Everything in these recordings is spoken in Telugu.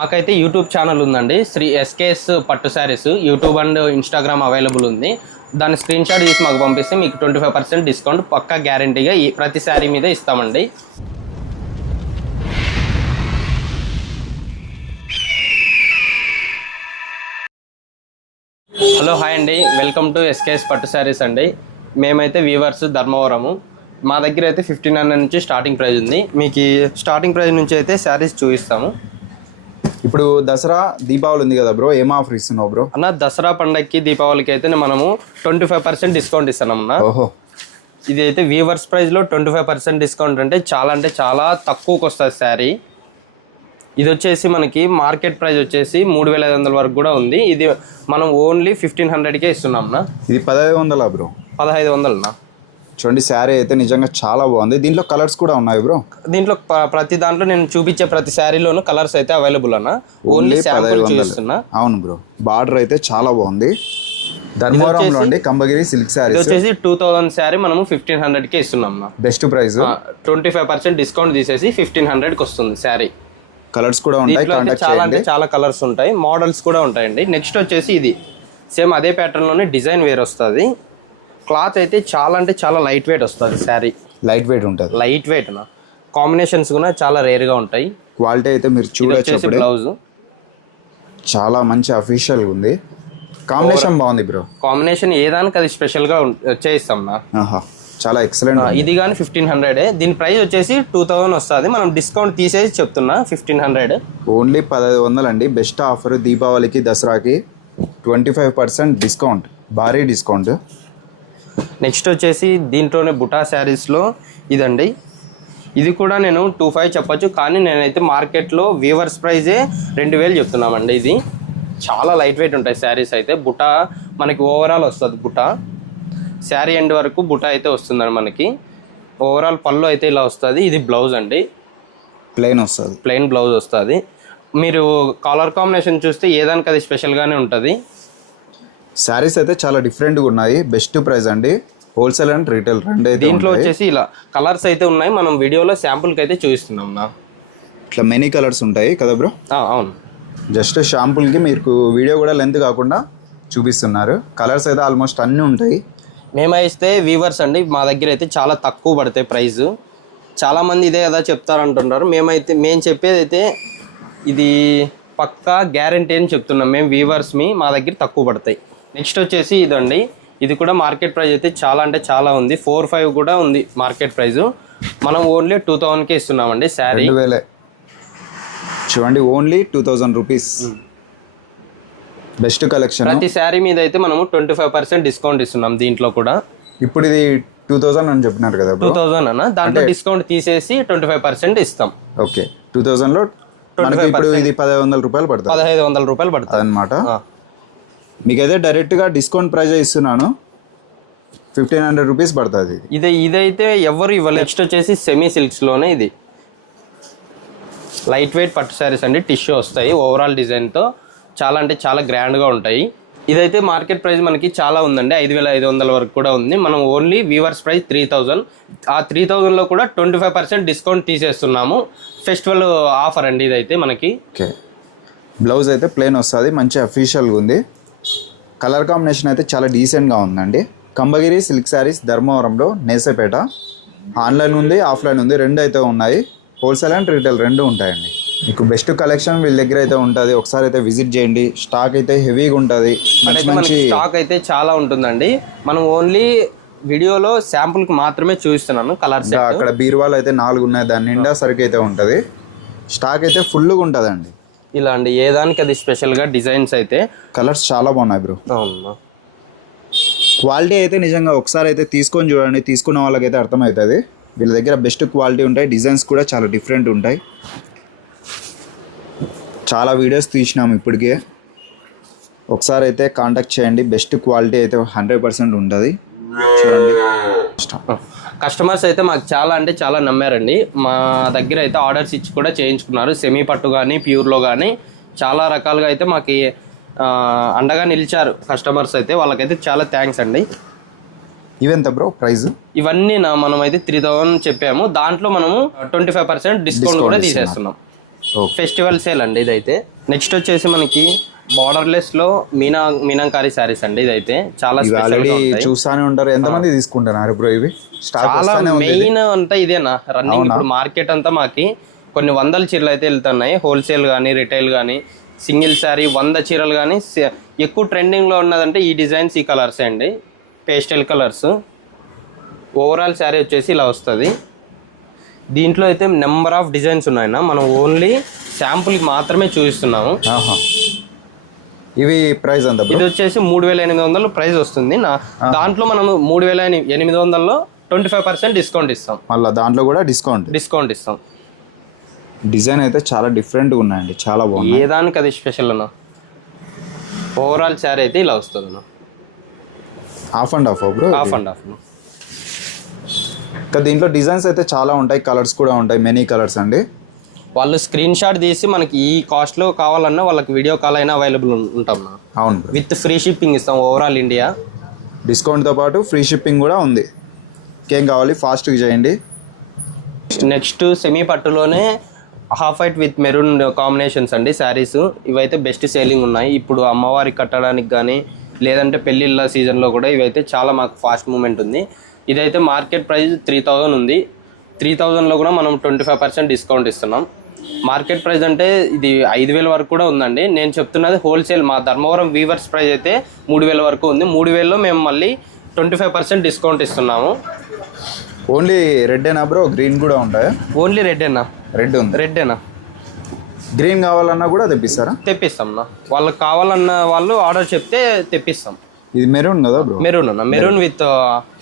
మాకైతే యూట్యూబ్ ఛానల్ ఉందండి. Shri SKS Pattu sarees. YouTube and Instagram available ఉంది. దాని స్క్రీన్ షాట్ తీసి మాకు పంపిస్తే మీకు ట్వంటీ ఫైవ్ పర్సెంట్ డిస్కౌంట్ పక్కా గ్యారంటీగా ఈ ప్రతి శారీ మీద ఇస్తామండి. హలో హాయ్ అండి. Welcome to SKS Pattu sarees అండి. మేమైతే వీవర్స్ ధర్మవరము. మా దగ్గర అయితే ఫిఫ్టీన్ హండ్రెడ్ నుంచి స్టార్టింగ్ ప్రైస్ ఉంది. మీకు స్టార్టింగ్ ప్రైస్ నుంచి అయితే శారీస్ చూపిస్తాము. ఇప్పుడు దసరా దీపావళి ఉంది కదా బ్రో ఏం ఆఫర్ ఇస్తున్నావు బ్రో? అన్న దసరా పండగకి దీపావళికి అయితే మనము ట్వంటీ ఫైవ్ పర్సెంట్ డిస్కౌంట్ ఇస్తున్నాం అన్న. ఓహో. ఇది అయితే వీవర్స్ ప్రైస్లో ట్వంటీ ఫైవ్ పర్సెంట్ డిస్కౌంట్ అంటే చాలా అంటే చాలా తక్కువకి వస్తుంది శారీ. ఇది వచ్చేసి మనకి మార్కెట్ ప్రైస్ వచ్చేసి మూడు వేల ఐదు వందల వరకు కూడా ఉంది. ఇది మనం ఓన్లీ ఫిఫ్టీన్ హండ్రెడ్కే ఇస్తున్నాం ఇది పదహైదు వందలా బ్రో? పదహైదు వందలనా చూడండి శారీ అయితే నిజంగా చాలా బాగుంది. దీంట్లో కలర్స్ కూడా ఉన్నాయి బ్రో. దీంట్లో ప్రతి దాంట్లో నేను చూపించే ప్రతి శారీలోనూ కలర్స్ అయితే అవైలబుల్ అన్న. ఓన్లీ చూపిస్తున్నా. అవును బ్రో. బార్డర్ అయితే చాలా బాగుంది. ధర్మవరంలో అండి కంబగిరి సిల్క్ శారీస్. వచ్చేసి టూ థౌసండ్ శారీ మనము ఫిఫ్టీన్ హండ్రెడ్కే ఇస్తున్నాం నా best price. Twenty five percent discount తీసేసి ఫిఫ్టీన్ హండ్రెడ్కి వస్తుంది శారీ. కలర్స్ కూడా ఉంటాయి చాలా అంటే చాలా కలర్స్ ఉంటాయి మోడల్స్ కూడా ఉంటాయండి. నెక్స్ట్ వచ్చేసి ఇది. సేమ్ అదే ప్యాటర్న్లోనే డిజైన్ వేర్ వస్తుంది. క్లాత్ అయితే చాలా అంటే చాలా లైట్ వెయిట్ వస్తుంది శారీ. లైట్ వెయిట్ ఉంటుంది. లైట్ వెయిట్ నా. కాంబినేషన్స్ కూడా చాలా రేర్గా ఉంటాయి. క్వాలిటీ అయితే మీరు చూడొచ్చు బ్లౌజ్. చాలా మంచి అఫీషియల్ ఉంది. కాంబినేషన్ బాగుంది బ్రో. కాంబినేషన్ ఏదానికి అది స్పెషల్గా చేయిస్తాం నా. ఆహా చాలా ఎక్సలెంట్ ఇది కానీ ఫిఫ్టీన్ హండ్రెడే దీని ప్రైస్ వచ్చేసి టూ థౌసండ్ వస్తుంది. మనం డిస్కౌంట్ తీసేసి చెప్తున్నా ఫిఫ్టీన్ హండ్రెడ్ ఓన్లీ పదహైదు వందలు అండి. బెస్ట్ ఆఫర్ దీపావళికి దసరాకి ట్వంటీ ఫైవ్ పర్సెంట్ డిస్కౌంట్ భారీ డిస్కౌంట్ నెక్స్ట్ వచ్చేసి దీంట్లోనే బుటా శారీస్లో ఇదండి. ఇది కూడా నేను టూ ఫైవ్ చెప్పొచ్చు కానీ నేనైతే మార్కెట్లో వీవర్స్ ప్రైజే రెండు వేలు చెప్తున్నామండి ఇది. చాలా లైట్ వెయిట్ ఉంటాయి శారీస్ అయితే. బుటా మనకి ఓవరాల్ వస్తుంది బుటా. శారీ ఎండ్ వరకు బుటా అయితే వస్తుందండి మనకి. ఓవరాల్ పళ్ళు అయితే ఇలా వస్తుంది. ఇది బ్లౌజ్ అండి. ప్లెయిన్ వస్తుంది. ప్లెయిన్ బ్లౌజ్ వస్తుంది. మీరు కలర్ కాంబినేషన్ చూస్తే ఏదానికి అది స్పెషల్గానే ఉంటుంది. శారీస్ అయితే చాలా డిఫరెంట్గా ఉన్నాయి. బెస్ట్ ప్రైస్ అండి. హోల్సేల్ అండ్ రీటైల్ రెండు దీంట్లో. వచ్చేసి ఇలా కలర్స్ అయితే ఉన్నాయి. మనం వీడియోలో శాంపుల్కి అయితే చూపిస్తున్నాం నా ఇట్లా మెనీ కలర్స్ ఉంటాయి కదా బ్రో అవును. జస్ట్ షాంపుల్కి మీకు వీడియో కూడా లెంత్ కాకుండా చూపిస్తున్నారు. కలర్స్ అయితే ఆల్మోస్ట్ అన్నీ ఉంటాయి. మేమైతే వీవర్స్ అండి మా దగ్గర అయితే చాలా తక్కువ పడతాయి ప్రైస్ చాలామంది ఇదే కదా చెప్తారంటున్నారు మేమైతే మేము చెప్పేది అయితే ఇది పక్కా గ్యారంటీ అని చెప్తున్నాం. మేము వీవర్స్ మీ మా దగ్గర తక్కువ పడతాయి. నెక్స్ట్ వచ్చేసి ఇదండి. ఇది కూడా మార్కెట్ ప్రైస్ అయితే చాలా అంటే చాలా ఉంది. ఫోర్ ఫైవ్ కూడా ఉంది మార్కెట్ ప్రైస్. మనం ఓన్లీ టూ థౌజండ్కే ఇస్తున్నామండి శారీ. వేలే. చూడండి only two thousand rupees. Best collection. ప్రతి శారీ మీద అయితే మనము ట్వంటీ ఫైవ్ పర్సెంట్ డిస్కౌంట్ ఇస్తున్నాం దీంట్లో కూడా. ఇప్పుడు ఇది టూ థౌజండ్ అని చెప్పినారు కదా టూ థౌజండ్ అన్న. దాంట్లో డిస్కౌంట్ తీసేసి ట్వంటీ ఫైవ్ పర్సెంట్ ఇస్తాం. ఓకే. టూ థౌజండ్లో ఇప్పుడు ఇది పదహైదు వందల రూపాయలు పడుతుంది పదహైదు వందల రూపాయలు పడుతుంది అదనమాట. ఆ. మీకైతే డైరెక్ట్గా డిస్కౌంట్ ప్రైజ్ ఇస్తున్నాను. ఫిఫ్టీన్ హండ్రెడ్ రూపీస్ పడుతుంది ఇది. ఇది ఇదైతే ఎవరు ఇవ్వలేదు నెక్స్ట్ వచ్చేసి సెమీ సిల్క్స్లోనే ఇది. లైట్ వెయిట్ పట్టు శారీస్ అండి టిష్యూ వస్తాయి ఓవరాల్ డిజైన్తో చాలా అంటే చాలా గ్రాండ్గా ఉంటాయి. ఇదైతే మార్కెట్ ప్రైస్ మనకి చాలా ఉందండి ఐదు వేల ఐదు వందల వరకు కూడా ఉంది. మనం only weavers price three thousand ఆ త్రీ థౌజండ్లో కూడా ట్వంటీ ఫైవ్ పర్సెంట్ డిస్కౌంట్ తీసేస్తున్నాము. ఫెస్టివల్ ఆఫర్ అండి ఇదైతే మనకి. ఓకే బ్లౌజ్ అయితే ప్లెయిన్ వస్తుంది మంచి అఫీషియల్గా ఉంది. కలర్ కాంబినేషన్ అయితే చాలా డీసెంట్గా ఉందండి. కంబగిరి సిల్క్ శారీస్ ధర్మవరంలో నేసేపేట. ఆన్లైన్ ఉంది ఆఫ్లైన్ ఉంది రెండు అయితే ఉన్నాయి. హోల్సేల్ అండ్ రీటైల్ రెండు ఉంటాయండి. మీకు బెస్ట్ కలెక్షన్ వీళ్ళ దగ్గర అయితే ఉంటుంది. ఒకసారి అయితే విజిట్ చేయండి. స్టాక్ అయితే హెవీగా ఉంటుంది. మంచి స్టాక్ అయితే చాలా ఉంటుందండి. మనం ఓన్లీ వీడియోలో శాంపుల్కి మాత్రమే చూపిస్తున్నాను కలర్ ఇంకా అక్కడ బీరువాలు అయితే నాలుగు ఉన్నాయి. దాని నిండా సరికి అయితే ఉంటుంది. స్టాక్ అయితే ఫుల్గా ఉంటుందండి. ఇలా అండి. ఏ దానికి అది స్పెషల్గా డిజైన్స్ అయితే? కలర్స్ చాలా బాగున్నాయి బ్రో అవునా? క్వాలిటీ అయితే నిజంగా ఒకసారి అయితే తీసుకొని చూడండి. తీసుకున్న వాళ్ళకైతే అర్థమవుతుంది. వీళ్ళ దగ్గర బెస్ట్ క్వాలిటీ ఉంటాయి. డిజైన్స్ కూడా చాలా డిఫరెంట్ ఉంటాయి. చాలా వీడియోస్ తీసినాము ఇప్పటికే. ఒకసారి అయితే కాంటాక్ట్ చేయండి. బెస్ట్ క్వాలిటీ అయితే హండ్రెడ్ పర్సెంట్ ఉంటుంది. చూడండి. కస్టమర్స్ అయితే మాకు చాలా అంటే చాలా నమ్మారండి. మా దగ్గర అయితే ఆర్డర్స్ ఇచ్చి కూడా చేయించుకున్నారు. సెమీ పట్టు కానీ ప్యూర్లో కానీ చాలా రకాలుగా అయితే మాకు అండగా నిలిచారు కస్టమర్స్ అయితే. వాళ్ళకైతే చాలా థ్యాంక్స్ అండి. ఇవెంత బ్రో ప్రైస్? ఇవన్నీ నా మనం అయితే త్రీ థౌసండ్ చెప్పాము. దాంట్లో మనము ట్వంటీ ఫైవ్ పర్సెంట్ డిస్కౌంట్ కూడా తీసేస్తున్నాం. ఫెస్టివల్ సేల్ అండి ఇదైతే. నెక్స్ట్ వచ్చేసి మనకి బార్డర్లెస్లో మీనా మీనాకారి శారీస్ అండి ఇదైతే. చాలా ఆల్రెడీ చూస్తానే ఉంటారు. ఎంతమంది తీసుకుంటున్నారు బ్రో ఇవి? చాలా మెయిన్ అంతా ఇదేనా? రన్నింగ్ ఇప్పుడు మార్కెట్ అంతా మాకి కొన్ని వందల చీరలు అయితే వెళ్తున్నాయి. హోల్సేల్ కానీ రిటైల్ కానీ సింగిల్ శారీ వంద చీరలు కానీ ఎక్కువ ట్రెండింగ్లో ఉన్నదంటే ఈ డిజైన్స్ ఈ కలర్స్ అండి. పేస్టల్ కలర్స్ ఓవరాల్ శారీ వచ్చేసి ఇలా వస్తుంది. దీంట్లో అయితే నెంబర్ ఆఫ్ డిజైన్స్ ఉన్నాయన్న. మనం ఓన్లీ శాంపుల్కి మాత్రమే చూపిస్తున్నాము. ఇవి ప్రైస్ బ్రో? ఇది వచ్చేసి మూడు వేల ఎనిమిది వందలు ప్రైస్ వస్తుంది. నా దాంట్లో మనం మూడు వేల ఎనిమిది వందల్లో ట్వంటీ ఫైవ్ పర్సెంట్ డిస్కౌంట్ ఇస్తాం. మళ్ళీ దాంట్లో కూడా డిస్కౌంట్. డిస్కౌంట్ ఇస్తాం. డిజైన్ అయితే చాలా డిఫరెంట్గా ఉన్నాయండి. చాలా బాగుంది ఏ దానికి అది స్పెషల్ అన్న? ఓవరాల్ శారీ అయితే ఇలా వస్తుంది అన్న. Half and half bro half and half ఇంకా దీంట్లో డిజైన్స్ అయితే చాలా ఉంటాయి. కలర్స్ కూడా ఉంటాయి. మెనీ కలర్స్ అండి. వాళ్ళు స్క్రీన్ షాట్ తీసి మనకి ఈ కాస్ట్లో కావాలన్నా వాళ్ళకి వీడియో కాల్ అయినా అవైలబుల్ ఉంటాం అవును విత్ ఫ్రీ షిప్పింగ్ ఇస్తాం ఓవరాల్ ఇండియా డిస్కౌంట్తో పాటు ఫ్రీ షిప్పింగ్ కూడా ఉంది. ఇంకేం కావాలి? ఫాస్ట్గా చేయండి. Next semi పట్టులోనే half white with maroon combinations అండి శారీస్ ఇవైతే బెస్ట్ సేలింగ్ ఉన్నాయి. ఇప్పుడు అమ్మవారికి కట్టడానికి కానీ లేదంటే పెళ్ళిళ్ళ సీజన్లో కూడా ఇవైతే చాలా మాకు ఫాస్ట్ మూమెంట్ ఉంది. ఇదైతే మార్కెట్ ప్రైస్ త్రీ థౌజండ్ ఉంది. త్రీ థౌజండ్లో కూడా మనం ట్వంటీ ఫైవ్ పర్సెంట్ డిస్కౌంట్ ఇస్తున్నాం. మార్కెట్ ప్రైస్ అంటే ఇది ఐదు వేల వరకు కూడా ఉందండి. నేను చెప్తున్నది హోల్సేల్ మా ధర్మవరం వీవర్స్ ప్రైస్ అయితే మూడు వేల వరకు ఉంది. మూడు వేలలో మేము మళ్ళీ ట్వంటీ ఫైవ్ పర్సెంట్ డిస్కౌంట్ ఇస్తున్నాము. ఓన్లీ రెడ్ ఏనా బ్రో? గ్రీన్ కూడా ఉంటాయా? ఓన్లీ రెడ్ అన్నా రెడ్ ఉంది. రెడ్డేనా గ్రీన్ కావాలన్నా కూడా తెప్పిస్తారా? తెప్పిస్తాం నా వాళ్ళకి కావాలన్న వాళ్ళు ఆర్డర్ చెప్తే తెప్పిస్తాం. ఇది మెరూన్ కదా బ్రో? మెరూన్ అన్న. Maroon with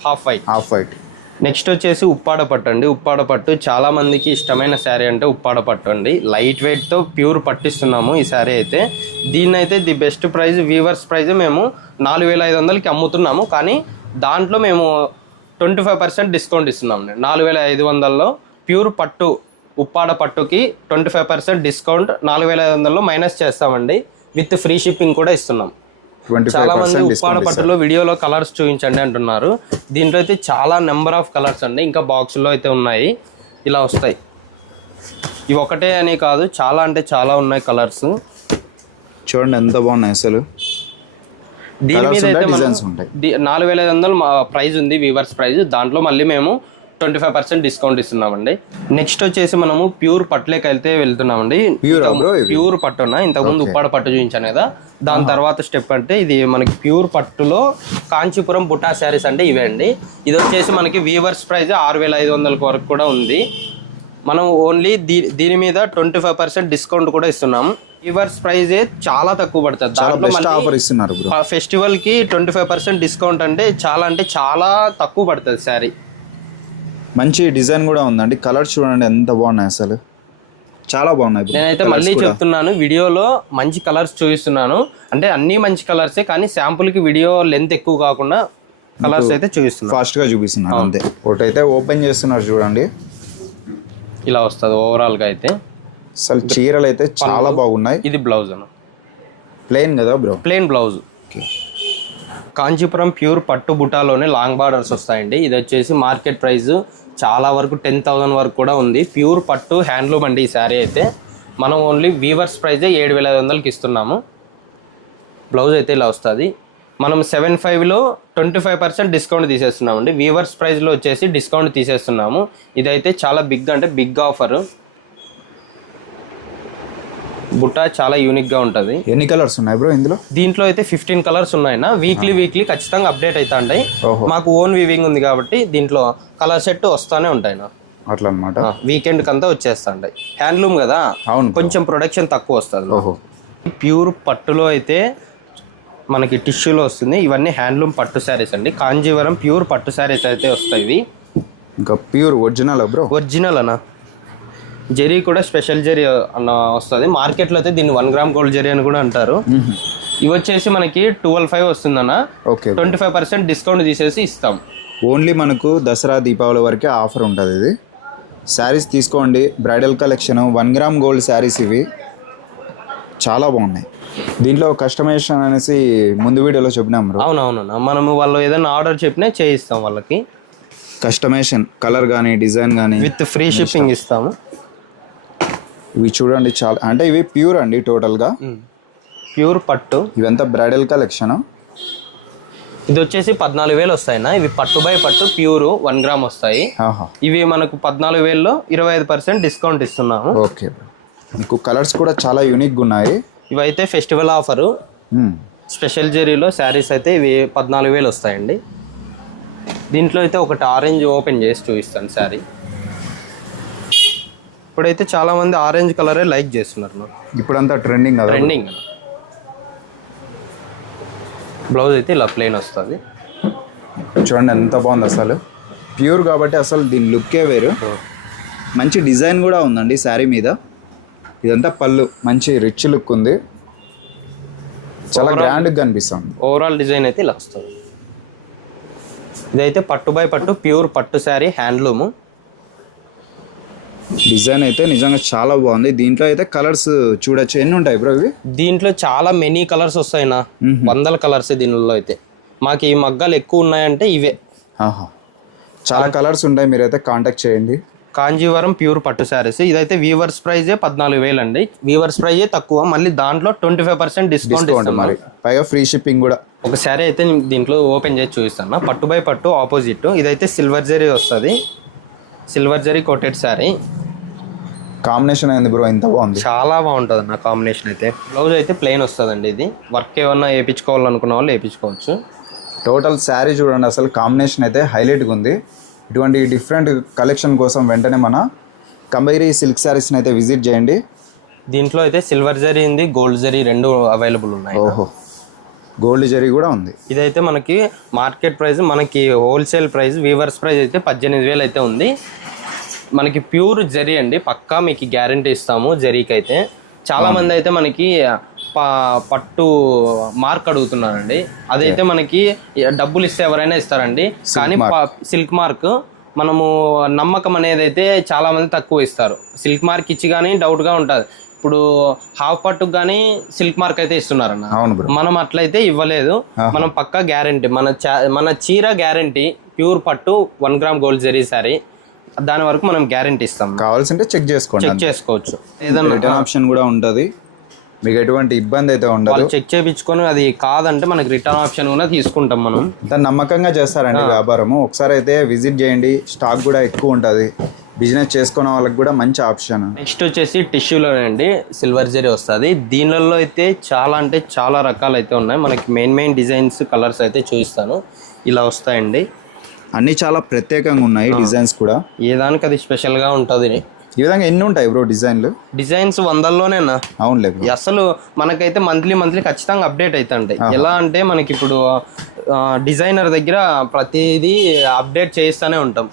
half white. Half white. Next వచ్చేసి ఉప్పాడ పట్టు అండి. ఉప్పాడ పట్టు చాలా మందికి ఇష్టమైన శారీ అంటే ఉప్పాడ పట్టు అండి. లైట్ వెయిట్తో ప్యూర్ పట్టిస్తున్నాము ఈ శారీ అయితే. దీన్ని అయితే the best price weavers price మేము నాలుగు వేల ఐదు వందలకి అమ్ముతున్నాము. కానీ దాంట్లో మేము ట్వంటీ ఫైవ్ పర్సెంట్ డిస్కౌంట్ ఇస్తున్నాం నాలుగు వేల ఐదు వందల్లో ప్యూర్ పట్టు ఉప్పాడ పట్టుకి ట్వంటీ ఫైవ్ పర్సెంట్ డిస్కౌంట్ నాలుగు వేల ఐదు వందల్లో మైనస్ చేస్తామండి. విత్ ఫ్రీ షిప్పింగ్ కూడా ఇస్తున్నాం. చాలా మంది ఉప్పాడ పట్టులో వీడియోలో కలర్స్ చూపించండి అంటున్నారు. దీంట్లో అయితే చాలా నెంబర్ ఆఫ్ కలర్స్ అండి. ఇంకా బాక్సుల్లో అయితే ఉన్నాయి. ఇలా వస్తాయి. ఇవి ఒకటే అని కాదు చాలా అంటే చాలా ఉన్నాయి కలర్స్ చూడండి ఎంత బాగున్నాయి అసలు. దీని మీద అయితే నాలుగు వేల ఐదు వందలు మా ప్రైస్ ఉంది వీవర్స్ ప్రైస్ దాంట్లో మళ్ళీ మేము ట్వంటీ ఫైవ్ పర్సెంట్ డిస్కౌంట్ ఇస్తున్నామండి. నెక్స్ట్ వచ్చేసి మనము ప్యూర్ పట్టులోకి వెళ్తే వెళ్తున్నామండి? ప్యూర్ పట్టున ఇంతకుముందు ఉప్పాడ పట్టు చూపించాను కదా. దాని తర్వాత స్టెప్ అంటే ఇది మనకి ప్యూర్ పట్టులో కాంచీపురం బుటా శారీస్ అంటే ఇవే అండి. ఇది వచ్చేసి మనకి వీవర్స్ ప్రైస్ ఆరు వేల ఐదు వందల వరకు కూడా ఉంది. మనం ఓన్లీ దీ దీని మీద ట్వంటీ ఫైవ్ పర్సెంట్ డిస్కౌంట్ కూడా ఇస్తున్నాం. వీవర్స్ ప్రైస్ చాలా తక్కువ పడుతుంది. దాంట్లో ఆఫర్ ఇస్తున్నారు ఫెస్టివల్కి ట్వంటీ ఫైవ్ పర్సెంట్ డిస్కౌంట్ అంటే చాలా అంటే చాలా తక్కువ పడుతుంది శారీ. మంచి డిజైన్ కూడా ఉందండి. కలర్స్ చూడండి ఎంత బాగున్నాయి అసలు. చాలా బాగున్నాయి. నేనైతే మళ్ళీ. చెప్తున్నాను వీడియోలో మంచి కలర్స్ చూపిస్తున్నాను. అంటే అన్ని మంచి కలర్సే కానీ శాంపుల్కి వీడియో లెంత్ ఎక్కువ కాకుండా కలర్స్ అయితే చూపిస్తున్నాను ఫాస్ట్గా చూపిస్తున్నారు అంతే. ఒకటైతే ఓపెన్ చేస్తున్నారు చూడండి. ఇలా వస్తుంది ఓవరాల్గా అయితే. అసలు చీరలు అయితే చాలా బాగున్నాయి. ఇది బ్లౌజ్ అన్న. ప్లెయిన్ కదా bro plain blouse Kanchipuram pure పట్టు బుటాలోనే లాంగ్ బార్డర్స్ వస్తాయండి. ఇది వచ్చేసి మార్కెట్ ప్రైస్ చాలా వరకు టెన్ థౌజండ్ వరకు కూడా ఉంది. ప్యూర్ పట్టు హ్యాండ్లూమ్ అండి ఈ శారీ అయితే. మనం ఓన్లీ వీవర్స్ ప్రైజే ఏడు వేల ఐదు వందలకి ఇస్తున్నాము. బ్లౌజ్ అయితే ఇలా వస్తుంది. మనం సెవెన్ ఫైవ్లో ట్వంటీ ఫైవ్ పర్సెంట్ డిస్కౌంట్ తీసేస్తున్నామండి. వీవర్స్ ప్రైస్లో వచ్చేసి డిస్కౌంట్ తీసేస్తున్నాము. ఇదైతే చాలా బిగ్ అంటే బిగ్ ఆఫర్. బుట్ట చాలా యూనిక్గా ఉంటుంది. ఎన్ని కలర్స్ ఉన్నాయి బ్రో ఇందులో? దీంట్లో అయితే ఫిఫ్టీన్ కలర్స్ ఉన్నాయన్న. వీక్లీ వీక్లీ ఖచ్చితంగా అప్డేట్ అవుతా ఉంటాయి. మాకు ఓన్ వీవింగ్ ఉంది కాబట్టి దీంట్లో కలర్ సెట్ వస్తానే ఉంటాయి అట్లా అనమాట వీకెండ్ కంతా వచ్చేస్తా ఉంటాయి. హ్యాండ్లూమ్ కదా? అవును కొంచెం ప్రొడక్షన్ తక్కువ వస్తుంది ఓహో. ప్యూర్ పట్టులో అయితే మనకి టిష్యూలో వస్తుంది. ఇవన్నీ హ్యాండ్లూమ్ పట్టు శారీస్ అండి. కాంజీవరం ప్యూర్ పట్టు శారీస్ అయితే వస్తాయి ఇవి. ఇంకా ప్యూర్ ఒరిజినల్ బ్రో? ఒరిజినల్ అన్న. జెరీ కూడా స్పెషల్ జెరీ అన్న వస్తుంది. మార్కెట్లో అయితే దీన్ని వన్ గ్రామ్ గోల్డ్ జెరీ అని కూడా అంటారు. ఇవి వచ్చేసి మనకి ట్వెల్వ్ ఫైవ్ వస్తుందన్న. Okay. Twenty five percent discount తీసేసి ఇస్తాం. ఓన్లీ మనకు దసరా దీపావళి వరకే ఆఫర్ ఉంటుంది ఇది. శారీస్ తీసుకోండి. Bridal collection one gram gold sarees ఇవి. చాలా బాగున్నాయి. దీంట్లో కస్టమైజేషన్ అనేసి ముందు వీడియోలో చెప్పినాం బ్రో. అవునవునన్నా. మనము వాళ్ళు ఏదైనా ఆర్డర్ చెప్పినా చేయిస్తాం వాళ్ళకి. కస్టమైజేషన్ కలర్ కానీ డిజైన్ కానీ విత్ ఫ్రీ షిప్పింగ్ ఇస్తాము. ఇవి చూడండి చాలా అంటే ఇవి ప్యూర్ అండి టోటల్గా ప్యూర్ పట్టు. ఇవంతా బ్రైడల్ కలెక్షన్ ఇది వచ్చేసి పద్నాలుగు వేలు వస్తాయినా ఇవి పట్టు బై పట్టు ప్యూర్ వన్ గ్రామ్ వస్తాయి. ఇవి మనకు పద్నాలుగు వేల్లో ఇరవై ఐదు పర్సెంట్ డిస్కౌంట్ ఇస్తున్నాము. ఓకే మీకు కలర్స్ కూడా చాలా యూనిక్గా ఉన్నాయి. ఇవైతే ఫెస్టివల్ ఆఫరు. స్పెషల్ జెరీలో శారీస్ అయితే ఇవి పద్నాలుగు వేలు వస్తాయండి. దీంట్లో అయితే ఒకటి ఆరెంజ్ ఓపెన్ చేసి చూపిస్తాను శారీ ఇప్పుడైతే చాలా మంది ఆరెంజ్ కలరే లైక్ చేస్తున్నారు ఇప్పుడంతా ట్రెండింగ్ కదా ట్రెండింగ్ బ్లౌజ్ అయితే ఇలా ప్లెయిన్ వస్తుంది. చూడండి ఎంత బాగుంది అసలు. ప్యూర్ కాబట్టి అసలు దీని లుక్కే వేరు. మంచి డిజైన్ కూడా ఉందండి శారీ మీద. ఇదంతా పళ్ళు మంచి రిచ్ లుక్ ఉంది. చాలా గ్రాండ్గా కనిపిస్తుంది. ఓవరాల్ డిజైన్ అయితే ఇలా వస్తుంది. ఇదైతే పట్టు బై పట్టు ప్యూర్ పట్టు శారీ హ్యాండ్లూము డిజైన్ అయితే నిజంగా చాలా బాగుంది. దీంట్లో అయితే కలర్స్ చూడొచ్చు. ఎన్ని ఉంటాయి బ్రో ఇవి? దీంట్లో చాలా మెనీ కలర్స్ వస్తాయినా. వందల కలర్స్ దీనిలో అయితే. మాకు ఈ మగ్గాలు ఎక్కువ ఉన్నాయంటే ఇవే. చాలా కలర్స్ ఉంటాయి. మీరైతే కాంటాక్ట్ చేయండి. కాంజీవరం ప్యూర్ పట్టు శారీస్. ఇదైతే వీవర్స్ ప్రైజే పద్నాలుగు వేలు అండి. వీవర్స్ ప్రైజే తక్కువ. మళ్ళీ దాంట్లో ట్వంటీ ఫైవ్ పర్సెంట్ డిస్కౌంట్ మరి. పైగా ఫ్రీ షిప్పింగ్ కూడా. ఒక శారీ అయితే దీంట్లో ఓపెన్ చేసి చూపిస్తాను. పట్టు బై పట్టు ఆపోజిట్ ఇదైతే సిల్వర్ జరీ వస్తుంది. Silver zari coated saree. Combination అయింది బ్రో ఎంత బాగుంది. చాలా బాగుంటుంది నా కాంబినేషన్ అయితే. బ్లౌజ్ అయితే ప్లెయిన్ వస్తుందండి ఇది. వర్క్ ఏమన్నా వేయించుకోవాలనుకున్న వాళ్ళు వేయించుకోవచ్చు. టోటల్ శారీ చూడండి అసలు కాంబినేషన్ అయితే హైలైట్గా ఉంది. ఇటువంటి డిఫరెంట్ కలెక్షన్ కోసం వెంటనే మన కంబైరీ సిల్క్ శారీస్ని అయితే విజిట్ చేయండి. దీంట్లో అయితే సిల్వర్ జరీ ఉంది గోల్డ్ జరీ రెండు అవైలబుల్ ఉన్నాయి. ఓహో. గోల్డ్ జరీ కూడా ఉంది. ఇదైతే మనకి మార్కెట్ ప్రైస్ మనకి హోల్సేల్ ప్రైస్ వీవర్స్ ప్రైస్ అయితే పద్దెనిమిది వేలు అయితే ఉంది. మనకి ప్యూర్ జరీ అండి పక్కా మీకు గ్యారంటీ ఇస్తాము జరీకి అయితే చాలా మంది అయితే మనకి పట్టు మార్క్ అడుగుతున్నారండి. అదైతే మనకి డబ్బులు ఇస్తే ఎవరైనా ఇస్తారండి. కానీ సిల్క్ మార్క్ మనము నమ్మకం అనేది అయితే చాలా మంది తక్కువ ఇస్తారు. సిల్క్ మార్క్ ఇచ్చి కానీ డౌట్గా ఉంటుంది. ఇప్పుడు హాఫ్ పట్టుకు కానీ సిల్క్ మార్క్ అయితే ఇస్తున్నారన్న. మనం అట్లయితే ఇవ్వలేదు. మనం పక్కా గ్యారంటీ మన చా- మన చీర గ్యారంటీ ప్యూర్ పట్టు one gram gold zari saree దాని వరకు మనం గ్యారంటీ ఇస్తాం. కావాల్సింటే చెక్ చేసుకోండి చెక్ చేసుకోవచ్చు. ఏదన్నా రిటర్న్ ఆప్షన్ కూడా ఉంటుంది. మీకు ఎటువంటి ఇబ్బంది అయితే ఉండదు. చెక్ చేయించుకొని అది కాదంటే మనకి రిటర్న్ ఆప్షన్ కూడా తీసుకుంటాం మనం. దాన్ని నమ్మకంగా చేస్తారండి వ్యాపారము. ఒకసారి అయితే విజిట్ చేయండి. స్టాక్ కూడా ఎక్కువ ఉంటుంది. బిజినెస్ చేసుకునే వాళ్ళకి కూడా మంచి ఆప్షన్. నెక్స్ట్ వచ్చేసి టిష్యూలో అండి సిల్వర్ జరీ వస్తుంది. దీనిలో అయితే చాలా అంటే చాలా రకాలు అయితే ఉన్నాయి. మనకి మెయిన్ మెయిన్ డిజైన్స్ కలర్స్ అయితే చూపిస్తాను. ఇలా వస్తాయండి. అన్నీ చాలా ప్రత్యేకంగా ఉన్నాయి డిజైన్స్ కూడా. ఏ దానికి అది స్పెషల్గా ఉంటుంది? ఈ విధంగా ఎన్ని ఉంటాయి బ్రో డిజైన్లు? డిజైన్స్ వందల్లోనేనా అవునులే బ్రో. అసలు మనకైతే మంత్లీ మంత్లీ ఖచ్చితంగా అప్డేట్ అవుతుంటాయి ఎలా అంటే మనకి ఇప్పుడు డిజైనర్ దగ్గర ప్రతిదీ అప్డేట్ చేయిస్తూనే ఉంటాం.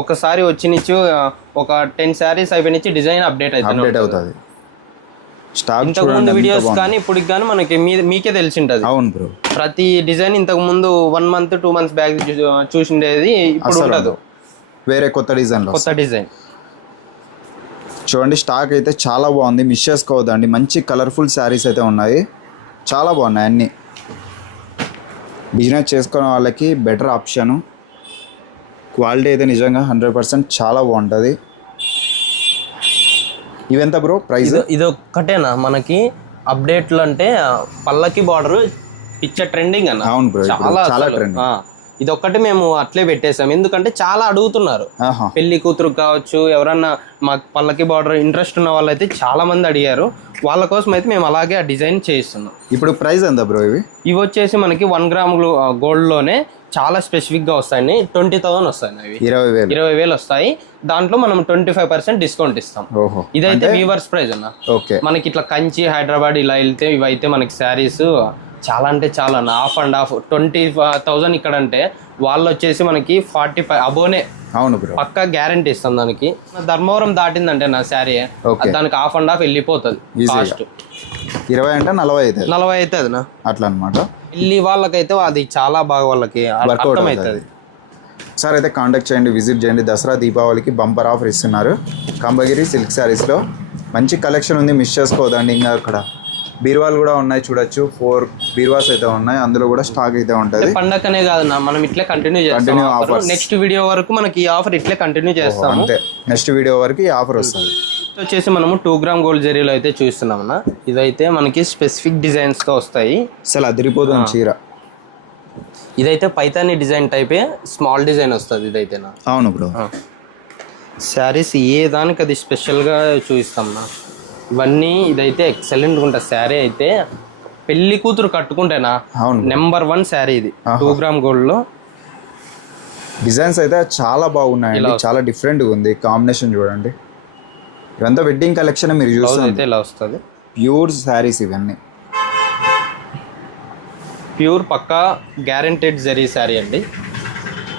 ఒకసారి వచ్చినిచ్చు ఒక టెన్ శారీస్ అయిపోయినిచ్చి డిజైన్ అప్డేట్ అవుతుంది అప్డేట్ అవుతుంది. స్టాక్ ఇంతకు ముందు వీడియోస్ కానీ ఇప్పుడు కానీ మనకి మీకే తెలిసి ఉంటుంది అవును బ్రో. ప్రతి డిజైన్ ఇంతకు ముందు one month two months back చూసిండేది ఇప్పుడు ఉండదు. వేరే కొత్త డిజైన్లో కొత్త డిజైన్. చూడండి స్టాక్ అయితే చాలా బాగుంది. మిస్ చేసుకోవద్దండి. మంచి కలర్ఫుల్ శారీస్ అయితే ఉన్నాయి. చాలా బాగున్నాయి అన్నీ. బిజినెస్ చేసుకునే వాళ్ళకి బెటర్ ఆప్షను క్వాలిటీ అయితే నిజంగా హండ్రెడ్ పర్సెంట్ చాలా బాగుంటుంది. ఇవెంత బ్రో ప్రైస్ ఇది ఒక్కటేనా? మనకి అప్డేట్లు అంటే పల్లకి బార్డర్ పిక్చర్ ట్రెండింగ్ అన్న. అవును బ్రో చాలా చాలా అసలు. ఇది ఒక్కటి మేము అట్లే పెట్టేసాం ఎందుకంటే చాలా అడుగుతున్నారు. పెళ్ళి కూతురు కావచ్చు ఎవరన్నా మాకు పల్లకి బార్డర్ ఇంట్రెస్ట్ ఉన్న వాళ్ళైతే చాలా మంది అడిగారు. వాళ్ళ కోసం అయితే మేము అలాగే ఆ డిజైన్ చేయిస్తున్నాం ఇప్పుడు ప్రైస్ ఎంత బ్రో ఇవి? ఇవి వచ్చేసి మనకి వన్ గ్రామ్ గోల్డ్లోనే చాలా స్పెసిఫిక్గా వస్తాయి ట్వంటీ థౌసండ్ వస్తాయి అవి. ఇరవై వేలు. ఇరవై వేలు వస్తాయి. దాంట్లో మనం ట్వంటీ ఫైవ్ పర్సెంట్ డిస్కౌంట్ ఇస్తాం. ఇదైతే వీవర్స్ ప్రైస్ అన్న. ఓకే. మనకి ఇట్లా కంచి హైదరాబాద్ ఇలా వెళ్తే ఇవైతే మనకి శారీస్ చాలా అంటే చాలా half and half twenty thousand ఇక్కడ అంటే వాళ్ళు వచ్చేసి మనకి ఫార్టీ ఫైవ్ అబోనే అవును బ్రో. పక్కా గ్యారంటీ ఇస్తాం దానికి. ధర్మవరం దాటిందంటే నా శారీ. దానికి హాఫ్ అండ్ హాఫ్ వెళ్ళిపోతుంది. కాస్ట్ ఇరవై అంటే నలభై అవుతుంది నలభై అవుతుంది నా. అట్లా అనమాట వెళ్ళి వాళ్ళకైతే అది చాలా బాగా వాళ్ళకి అర్థమవుతుంది సార్ అయితే కాంటాక్ట్ చేయండి విజిట్ చేయండి. దసరా దీపావళికి బంపర్ ఆఫర్ ఇస్తున్నారు. కంబగిరి సిల్క్ శారీస్లో మంచి కలెక్షన్ ఉంది మిస్ చేసుకోవద్దండి ఇంకా అక్కడ. బీరువాలు కూడా ఉన్నాయి చూడొచ్చు. ఫోర్ బీరువాస్ అయితే ఉన్నాయి. అందులో కూడా స్టాక్ అయితే ఉంటుంది. పండగనే కాదు మనం ఇట్లే కంటిన్యూ చేస్తాం Continue ఆఫర్. నెక్స్ట్ వీడియో వరకు మనకి ఈ ఆఫర్ ఇట్లే కంటిన్యూ చేస్తాము. అంతే. నెక్స్ట్ వీడియో వరకు ఈ ఆఫర్ వస్తుంది. వచ్చేసి మనము టూ గ్రామ్ గోల్డ్ జెరీలో అయితే చూస్తున్నాం అన్న ఇదైతే మనకి స్పెసిఫిక్ డిజైన్స్తో వస్తాయి. అసలు అదిరిపోతుంది చీర. ఇదైతే పైతాని డిజైన్ టైపే స్మాల్ డిజైన్ వస్తుంది ఇదైతే అవును బ్రో. శారీస్ ఏ దానికి అది స్పెషల్గా చూపిస్తాం నా. ఇవన్నీ ఇదైతే ఎక్సలెంట్గా ఉంటుంది శారీ అయితే పెళ్ళి కూతురు కట్టుకుంటేనా? అవును. నెంబర్ వన్ శారీ ఇది. టూ గ్రామ్ గోల్డ్లో డిజైన్స్ అయితే చాలా బాగున్నాయండి. చాలా డిఫరెంట్గా ఉంది. కాంబినేషన్ చూడండి. ఇవంతా వెడ్డింగ్ కలెక్షన్ మీరు అయితే ఇలా వస్తుంది. ప్యూర్ శారీస్ ఇవన్నీ. ప్యూర్ పక్కా గ్యారెంటెడ్ జరీ శారీ అండి.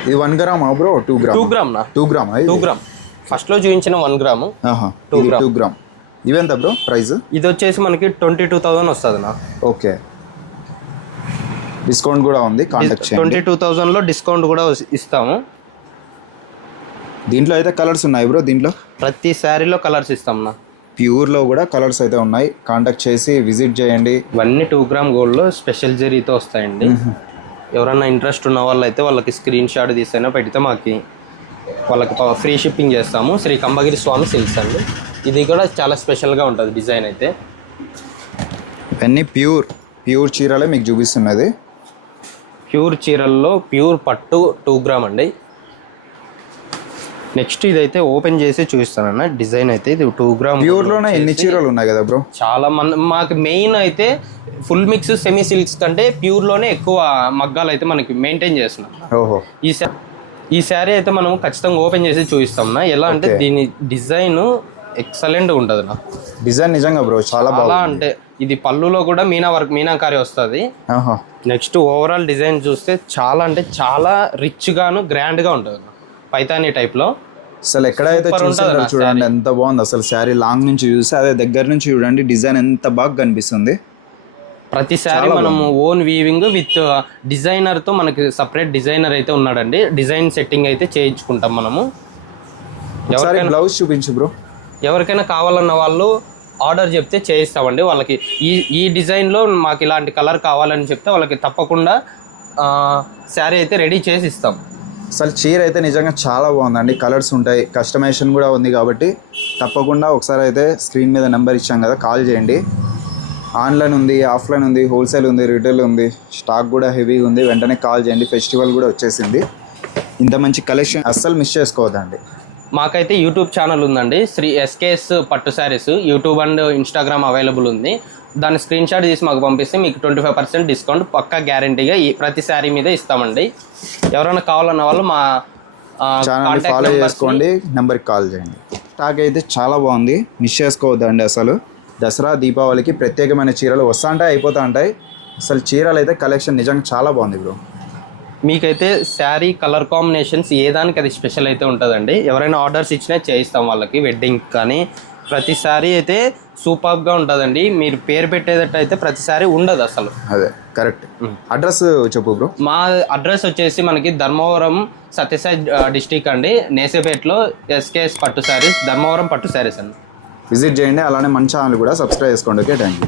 ఇది one gram bro two gram two gram నా? టూ గ్రామ్ టూ గ్రామ్ ఫస్ట్లో చూపించిన వన్ గ్రాము టూ గ్రామ్ ఇవెంత బ్రో ప్రైస్? ఇది వచ్చేసి మనకి ట్వంటీ టూ థౌజండ్ వస్తుంది నా ఓకే. డిస్కౌంట్ కూడా ఉంది కాంటాక్ట్ ట్వంటీ టూ థౌజండ్లో డిస్కౌంట్ కూడా ఇస్తాము. దీంట్లో అయితే కలర్స్ ఉన్నాయి బ్రో దీంట్లో? ప్రతి శారీలో కలర్స్ ఇస్తాం నా ప్యూర్లో కూడా కలర్స్ అయితే ఉన్నాయి. కాంటాక్ట్ చేసి విజిట్ చేయండి. ఇవన్నీ టూ గ్రామ్ గోల్డ్లో స్పెషల్ జరీతో వస్తాయండి. ఎవరన్నా ఇంట్రెస్ట్ ఉన్న వాళ్ళు అయితే వాళ్ళకి స్క్రీన్ షాట్ తీసైనా పెడితే మాకు వాళ్ళకి ఫ్రీ షిప్పింగ్ చేస్తాము. శ్రీ కంబగిరి స్వామి సిల్క్స్ అండి. ఇది కూడా చాలా స్పెషల్గా ఉంటుంది డిజైన్ అయితే. ఇవన్నీ ప్యూర్ ప్యూర్ చీరలే మీకు చూపిస్తున్నది. ప్యూర్ చీరల్లో ప్యూర్ పట్టు టూ గ్రామ్ అండి. నెక్స్ట్ ఇదైతే ఓపెన్ చేసి చూపిస్తానన్న. డిజైన్ అయితే ఇది టూ గ్రామ్ ప్యూర్లోనే ఎన్ని చీరలు ఉన్నాయి కదా బ్రో? చాలా మంది మాకు మెయిన్ అయితే ఫుల్ మిక్స్ సెమీ సిల్క్స్ కంటే ప్యూర్లోనే ఎక్కువ మగ్గాలు అయితే మనకి మెయింటైన్ చేస్తున్నాం. ఓహో. ఈ ఈ శారీ అయితే మనం ఖచ్చితంగా ఓపెన్ చేసి చూపిస్తాం నా ఎలా అంటే. దీని డిజైన్ ఎక్సలెంట్ ఉంటుంది నా డిజైన్ నిజంగా బ్రో చాలా బాగుంది. అంటే ఇది పళ్ళులో కూడా మీనా వర్క్ మీనాకారి వస్తుంది. ఆహా. నెక్స్ట్ ఓవరాల్ డిజైన్ చూస్తే చాలా అంటే చాలా రిచ్ గాను గ్రాండ్గా ఉంటుంది. పైతానీ టైప్లో. అసలు ఎక్కడైతే చూసారో చూడండి ఎంత బాగుంది. అసలు శారీ లాంగ్ నుంచి చూస్తే అదే దగ్గర నుంచి చూడండి డిజైన్ ఎంత బాగా కనిపిస్తుంది. ప్రతి శారీ మనము ఓన్ వీవింగ్ విత్ డిజైనర్తో మనకి సపరేట్ డిజైనర్ అయితే ఉన్నాడండి. డిజైన్ సెట్టింగ్ అయితే చేయించుకుంటాం మనము. ఎవరికైనా బ్లౌజ్ చూపించు బ్రో. ఎవరికైనా కావాలన్న వాళ్ళు ఆర్డర్ చెప్తే చేయిస్తామండి. వాళ్ళకి ఈ ఈ డిజైన్లో మాకు ఇలాంటి కలర్ కావాలని చెప్తే వాళ్ళకి తప్పకుండా శారీ అయితే రెడీ చేసి ఇస్తాం అసలు చీర అయితే నిజంగా చాలా బాగుందండి. కలర్స్ ఉంటాయి. కస్టమైజేషన్ కూడా ఉంది కాబట్టి తప్పకుండా ఒకసారి అయితే స్క్రీన్ మీద నెంబర్ ఇచ్చాం కదా కాల్ చేయండి. ఆన్లైన్ ఉంది ఆఫ్లైన్ ఉంది హోల్సేల్ ఉంది రిటైల్ ఉంది. స్టాక్ కూడా హెవీగా ఉంది. వెంటనే కాల్ చేయండి. ఫెస్టివల్ కూడా వచ్చేసింది. ఇంత మంచి కలెక్షన్ అస్సలు మిస్ చేసుకోవద్దండి. మాకైతే యూట్యూబ్ ఛానల్ ఉందండి. Shri SKS Pattu sarees YouTube and Instagram available ఉంది. దాని స్క్రీన్ షాట్ తీసి మాకు పంపిస్తే మీకు ట్వంటీ ఫైవ్ పర్సెంట్ డిస్కౌంట్ పక్కా గ్యారంటీగా ఈ ప్రతి శారీ మీద ఇస్తామండి. ఎవరైనా కావాలన్న వాళ్ళు మా ఛానల్ ఫాలో చేసుకోండి. నెంబర్కి కాల్ చేయండి. స్టాక్ అయితే చాలా బాగుంది. మిస్ చేసుకోవద్దండి అసలు. దసరా దీపావళికి ప్రత్యేకమైన చీరలు వస్తా ఉంటాయి అయిపోతా ఉంటాయి అసలు చీరలు అయితే కలెక్షన్ నిజంగా చాలా బాగుంది బ్రో. మీకైతే శారీ కలర్ కాంబినేషన్స్ ఏ దానికి అది స్పెషల్ అయితే ఉంటుందండి. ఎవరైనా ఆర్డర్స్ ఇచ్చినా చేయిస్తాం వాళ్ళకి వెడ్డింగ్ కానీ. ప్రతి శారీ అయితే సూపర్గా ఉంటుందండి. మీరు పేరు పెట్టేటట్టు అయితే ప్రతి శారీ ఉండదు అసలు. అదే కరెక్ట్. అడ్రస్ చెప్పు బ్రో. మా అడ్రస్ వచ్చేసి మనకి ధర్మవరం సత్యసాయి డిస్టిక్ అండి. నేసేపేటలో ఎస్కేఎస్ పట్టు శారీస్ ధర్మవరం పట్టు శారీస్ అండి. విజిట్ చేయండి. అలానే మన ఛానల్ కూడా సబ్స్క్రైబ్ చేసుకోండి. Okay thank you